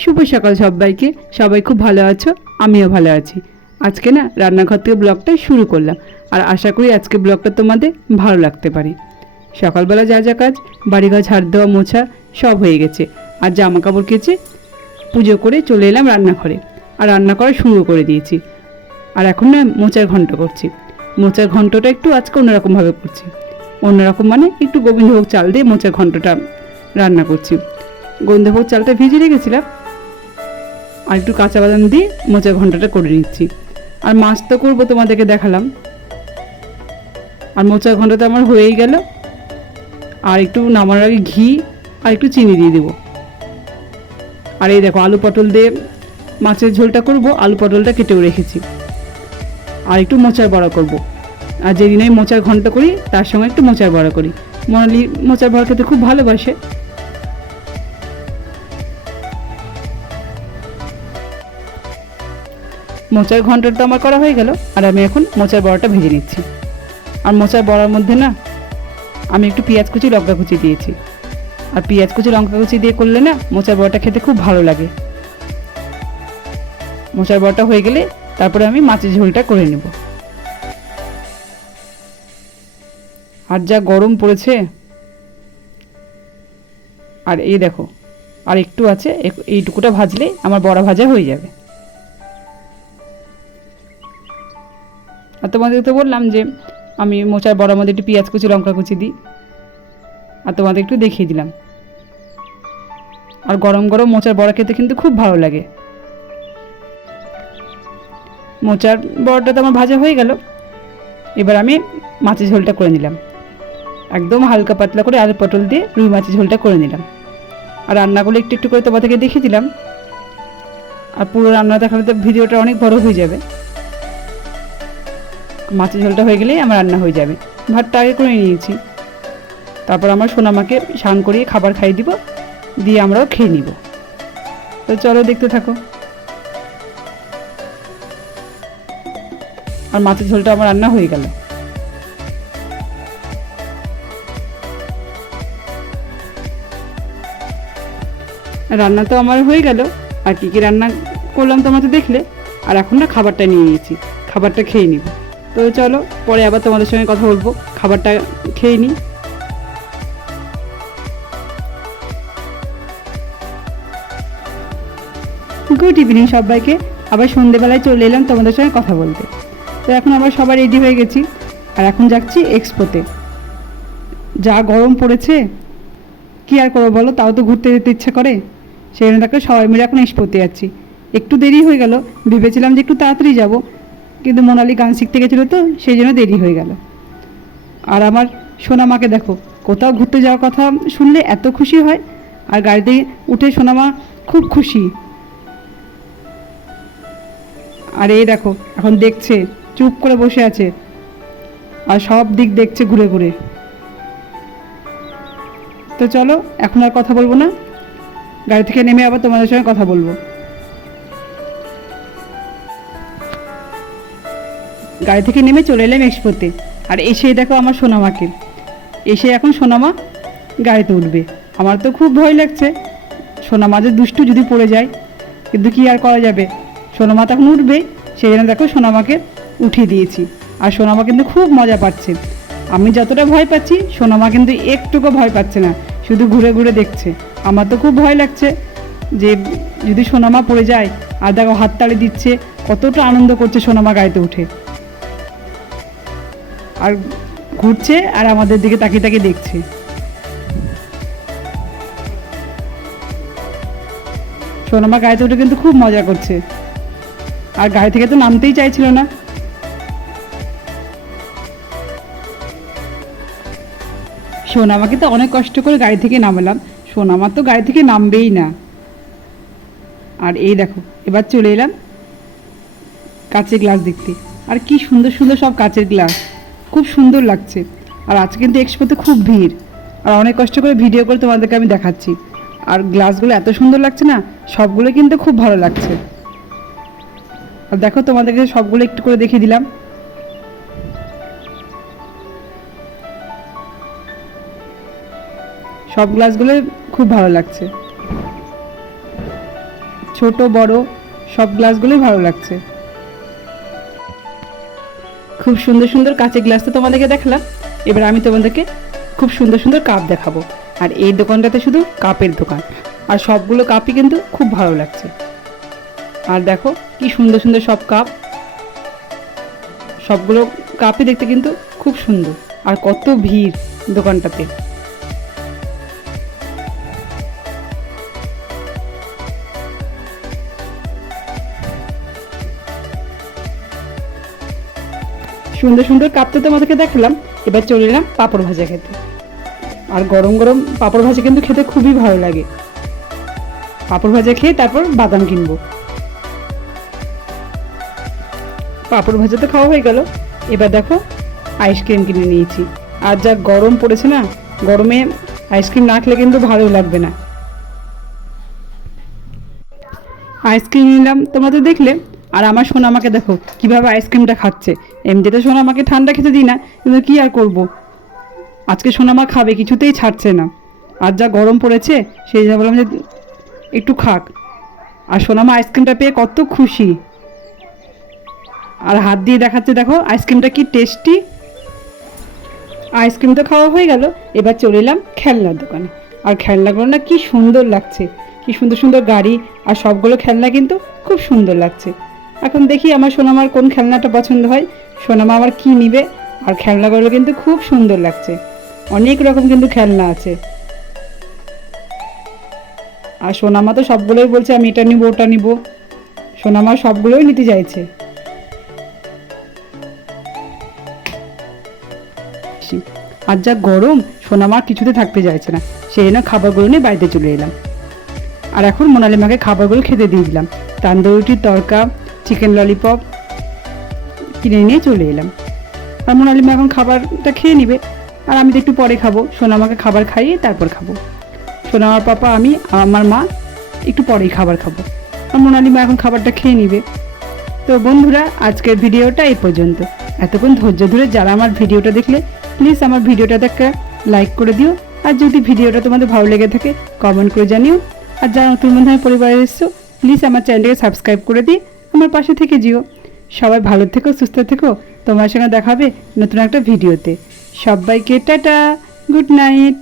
শুভ সকাল সবাইকে। সবাই খুব ভালো আছো, আমিও ভালো আছি। আজকে না রান্নাঘর থেকে ব্লগটা শুরু করলাম, আর আশা করি আজকে ব্লগটা তোমাদের ভালো লাগতে পারে। সকালবেলা যা যা কাজ, বাড়িঘর ঝাড় দেওয়া মোছা সব হয়ে গেছে, আর জামা কাপড় কেচে পুজো করে চলে এলাম রান্নাঘরে, আর রান্না করা শুরু করে দিয়েছি। আর এখন না মোচার ঘন্ট করছি। মোচার ঘন্টটা একটু আজকে অন্যরকমভাবে করছি। অন্যরকম মানে একটু গোবিন্দভোগ চাল দিয়ে মোচার ঘন্টটা রান্না করছি। গোবিন্দভোগ চালটা ভিজিয়ে রেখেছিলাম, আর একটু কাঁচা বাদাম দিয়ে মোচার ঘন্টটা করে নিচ্ছি। আর মাছ তো করবো, তোমাদেরকে দেখালাম। আর মোচার ঘন্টটা আমার হয়েই গেল। আর একটু নামানোর আগে ঘি আর একটু চিনি দিয়ে দেবো। আর এই দেখো আলু পটল দিয়ে মাছের ঝোলটা করব, আলু পটলটা কেটেও রেখেছি। আর একটু মোচার বড়া করব। আর যেদিন আমি মোচার ঘন্ট করি তার সঙ্গে একটু মোচার বড়া করি। মোনালি মোচার বড়া খেতে খুব ভালোবাসে। মোচার ঘন্টটা আমার করা হয়ে গেল, আর আমি এখন মোচার বড়াটা ভেজে নিচ্ছি। আর মোচার বড়ার মধ্যে না আমি একটু পেঁয়াজ কুচি লঙ্কা কুচি দিয়েছি। আর পেঁয়াজ কুচি লঙ্কা কুচি দিয়ে করলে না মোচার বড়াটা খেতে খুব ভালো লাগে। মোচার বড়াটা হয়ে গেলে তারপরে আমি মাছের ঝোলটা করে নেব। আর যা গরম পড়েছে, আর এই দেখো আর একটু আছে, এইটুকুটা ভাজলে আমার বড়া ভাজা হয়ে যাবে। আর তোমাদের তো বললাম যে আমি মোচার বড়ার মধ্যে একটু পেঁয়াজ কুচি লঙ্কা কুচি দিই, আর তোমাদের একটু দেখিয়ে দিলাম। আর গরম গরম মোচার বড়া খেতে কিন্তু খুব ভালো লাগে। মোচার বড়াটা তো আমার ভাজা হয়ে গেল। এবার আমি মাছের ঝোলটা করে নিলাম, একদম হালকা পাতলা করে আলু পটল দিয়ে রুই মাছের ঝোলটা করে নিলাম। আর রান্নাগুলো একটু একটু করে তোমাদেরকে দেখিয়ে দিলাম। আর পুরো রান্না দেখালে তো ভিডিওটা অনেক বড় হয়ে যাবে। মাছের ঝোলটা হয়ে গেলেই আমার রান্না হয়ে যাবে। ভাতটা আগে করে নিয়েছি, তারপর আমার সোনামাকে স্নান করিয়ে খাবার খাইয়ে দিব, দিয়ে আমরাও খেয়ে নিব। তো চলো দেখতে থাকো। আর মাছের ঝোলটা আমার রান্না হয়ে গেল। রান্না তো আমার হয়ে গেল। আর কী কী রান্না করলাম তোমরা তো দেখলে। আর এখন না খাবারটা নিয়ে নিয়েছি, খাবারটা খেয়ে নিব। তো চলো পরে আবার তোমাদের সঙ্গে কথা বলবো, খাবারটা খেয়ে নিই। গুড ইভিনিং সবাইকে। আবার সন্ধেবেলায় চলে এলাম তোমাদের সঙ্গে কথা বলতে। তো এখন আবার সবাই রেডি হয়ে গেছি, আর এখন যাচ্ছি এক্সপোতে। যা গরম পড়েছে কী আর করবো বলো, তাও তো ঘুরতে যেতে ইচ্ছা করে। সেই জন্য তাকে সবাই মিলে এখন এক্সপোতে যাচ্ছি। একটু দেরি হয়ে গেল, ভেবেছিলাম যে একটু তাড়াতাড়ি যাব, কিন্তু মোনালি গান শিখতে গেছিলো তো সেই জন্য দেরি হয়ে গেল। আর আমার সোনামাকে দেখো, কোথাও ঘুরতে যাওয়ার কথা শুনলে এত খুশি হয়। আর গাড়িতে উঠে সোনামা খুব খুশি। আর এই দেখো এখন দেখছে, চুপ করে বসে আছে, আর সব দিক দেখছে ঘুরে ঘুরে। তো চলো এখন আর কথা বলবো না, গাড়ি থেকে নেমে আবার তোমাদের সঙ্গে কথা বলবো। গাড়ি থেকে নেমে চলে এলাম এক্সপোতে। আর এসে দেখো আমার সোনামাকে, এসে এখন সোনামা গাড়িতে উঠবে। আমার তো খুব ভয় লাগছে, সোনামা যে দুষ্টু যদি পড়ে যায়, কিন্তু কি আর করা যাবে, সোনামা তখন উঠবে। সেই জন্য দেখো সোনামাকে উঠিয়ে দিয়েছি। আর সোনামা কিন্তু খুব মজা পাচ্ছে। আমি যতটা ভয় পাচ্ছি সোনামা কিন্তু একটুকু ভয় পাচ্ছে না, শুধু ঘুরে ঘুরে দেখছে। আমার তো খুব ভয় লাগছে যে যদি সোনামা পড়ে যায়। আর দেখো হাততালি দিচ্ছে, কতটা আনন্দ করছে সোনামা গাড়িতে উঠে। আর ঘুরছে আর আমাদের দিকে তাকিয়ে তাকিয়ে দেখছে। সোনামা গাড়িতে উঠে কিন্তু খুব মজা করছে, আর গাড়ি থেকে তো নামতেই চাইছিল না। সোনামাকে তো অনেক কষ্ট করে গাড়ি থেকে নামালাম, সোনামা তো গাড়ি থেকে নামবেই না। আর এই দেখো এবার চলে এলাম কাচের গ্লাস দেখতে। আর কি সুন্দর সুন্দর সব কাচের গ্লাস, খুব সুন্দর লাগছে। আর আজকে কিন্তু এক্সপোতে খুব ভিড়, আর অনেক কষ্ট করে ভিডিও করে তোমাদেরকে আমি দেখাচ্ছি। আর গ্লাসগুলো এত সুন্দর লাগছে না, সবগুলো কিন্তু খুব ভালো লাগছে। আর দেখো তোমাদেরকে সবগুলো একটু করে দেখিয়ে দিলাম। সব গ্লাসগুলো খুব ভালো লাগছে। ছোট বড় সব গ্লাসগুলোই ভালো লাগছে। খুব সুন্দর সুন্দর কাঁচের গ্লাস তো তোমাদেরকে দেখালাম, এবার আমি তোমাদেরকে খুব সুন্দর সুন্দর কাপ দেখাবো। আর এই দোকানটাতে শুধু কাপের দোকান, আর সবগুলো কাপই কিন্তু খুব ভালো লাগছে। আর দেখো কি সুন্দর সুন্দর সব কাপ, সবগুলো কাপই দেখতে কিন্তু খুব সুন্দর। আর কত ভিড় দোকানটাতে। সুন্দর সুন্দর কাপ তো তোমাদেরকে দেখালাম, এবার চলে এলাম পাঁপড় ভাজা খেতে। আর গরম গরম পাঁপড় ভাজা কিন্তু খেতে খুবই ভালো লাগে। পাঁপড় ভাজা খেয়ে তারপর বাদাম কিনবো। পাঁপড় ভাজা তো খাওয়া হয়ে গেল, এবার দেখো আইসক্রিম কিনে নিয়েছি। আর যা গরম পড়েছে না, গরমে আইসক্রিম না খেলে কিন্তু ভালো লাগবে না। আইসক্রিম নিলাম, তোমরা তো দেখলে। আর আমার সোনা আমাকে দেখো কিভাবে আইসক্রিমটা খাচ্ছে। এমনিতে সোনা আমাকে ঠান্ডা খেতে দিই না, কিন্তু কি আর করব, আজকে সোনা মা খাবে, কিছুতেই ছাড়ছে না। আর যা গরম পড়েছে সেই যা বললাম যে একটু খাক। আর সোনামা আইসক্রিমটা পেয়ে কত খুশি, আর হাত দিয়ে দেখাচ্ছে দেখো আইসক্রিমটা কি টেস্টি। আইসক্রিম তো খাওয়া হয়ে গেল, এবার চলে এলাম খেলনার দোকানে। আর খেলনাগুলো না কি সুন্দর লাগছে, কি সুন্দর সুন্দর গাড়ি, আর সবগুলো খেলনা কিন্তু খুব সুন্দর লাগছে। এখন দেখি আমার সোনামার কোন খেলনাটা পছন্দ হয়, সোনামা আমার কি নিবে। আর খেলনাগুলো কিন্তু খুব সুন্দর লাগছে, অনেক রকম কিন্তু খেলনা আছে। আর সোনামা তো সবগুলোই বলছে আমি এটা নিব ওটা নিব, সোনামা সবগুলোই নিতে চাইছে। আর যা গরম, সোনামা কিছুতে থাকতে চাইছে না, সেই জন্য খাবারগুলো নিয়ে বাড়িতে চলে এলাম। আর এখন মোনালি মাকে খাবারগুলো খেতে দিয়ে দিলাম। তান্দুরিটির তরকা, চিকেন ললিপপ কিনে নিয়ে চলে এলাম। আর মোনালি মা এখন খাবারটা খেয়ে নিবে, আর আমি তো একটু পরে খাবো। সোনামাকে খাবার খাইয়ে তারপর খাবো। সোনামার পাপা, আমি আমার মা একটু পরেই খাবার খাবো। আর মোনালি মা এখন খাবারটা খেয়ে নিবে। তো বন্ধুরা, আজকের ভিডিওটা এই পর্যন্ত। এতক্ষণ ধৈর্য ধরে যারা আমার ভিডিওটা দেখলে, প্লিজ আমার ভিডিওটাতে একটা লাইক করে দিও। আর যদি ভিডিওটা তোমাদের ভালো লেগে থাকে কমেন্ট করে জানিও। আর যারা নতুন বন্ধু আমার পরিবারে এসছো, প্লিজ আমার চ্যানেলটাকে সাবস্ক্রাইব করে দিয়ে আমার পাশে থেকে যেও। সবাই ভালো থেকো, সুস্থ থেকো। তোমার সঙ্গে দেখা হবে নতুন একটা ভিডিওতে। সবাইকে টাটা, গুড নাইট।